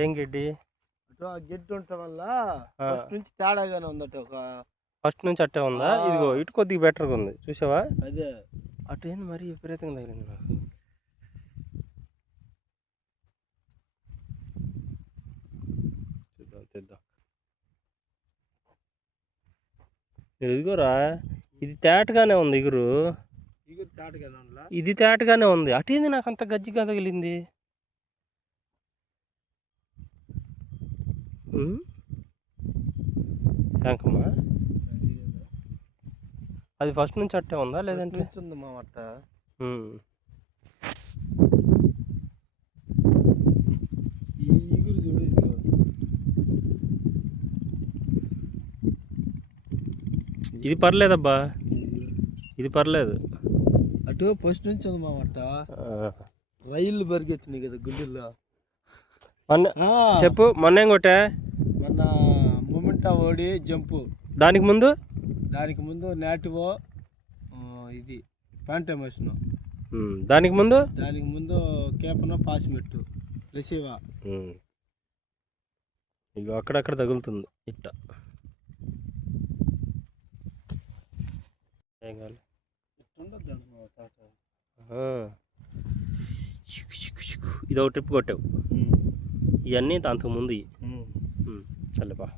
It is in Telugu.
ఏం గడ్డి? అటు గెడ్డి ఉండటం వల్ల. ఫస్ట్ నుంచి తేడాగానే ఉందట ఒక ఫస్ట్ నుంచి అట్టే ఉందా. ఇదిగో ఇటు కొద్దిగా బెటర్గా ఉంది. చూసావా? అదే. అటు ఏంది మరీ విపరీతంగా తగిలింది నాకు? ఇదిగోరా ఇది తేటగానే ఉంది ఇగురు. ఇగురు తేటగానే ఉందా? ఇది తేటగానే ఉంది. అటేంది నాకు అంత గజ్జిగా తగిలింది? ఉమ్? శంకమ్మా అది ఫస్ట్ నుంచి అట్టే ఉందా లేదంటే నుంచి ఉంది మా అట్ట. ఇది పర్లేదబ్బా ఇది. పర్లేదు అటు ఫస్ట్ నుంచి ఉంది మా అట్ట. రైళ్ళు పరిగెత్తినాయి కదా గుండెల్లో మొన్న చెప్పు మొన్న ఏం కొట్టా? మొన్న మొమెంటా ఓడి జంపు. దానికి ముందు? దానికి ముందు నాటివో ఇది ప్యాంటమేషన్ ఉమ్. దానికి ముందు? దానికి ముందు కేపను పాసిమెట్టు రిసీవా. ఉమ్. ఇక అక్కడక్కడ తగులుతుంది ఇట్ట. ఏం షుక్. ఇది ఒక ట్రిప్ కొట్టావు. ఇవన్నీ అంతకు ముందు. సర్లేపా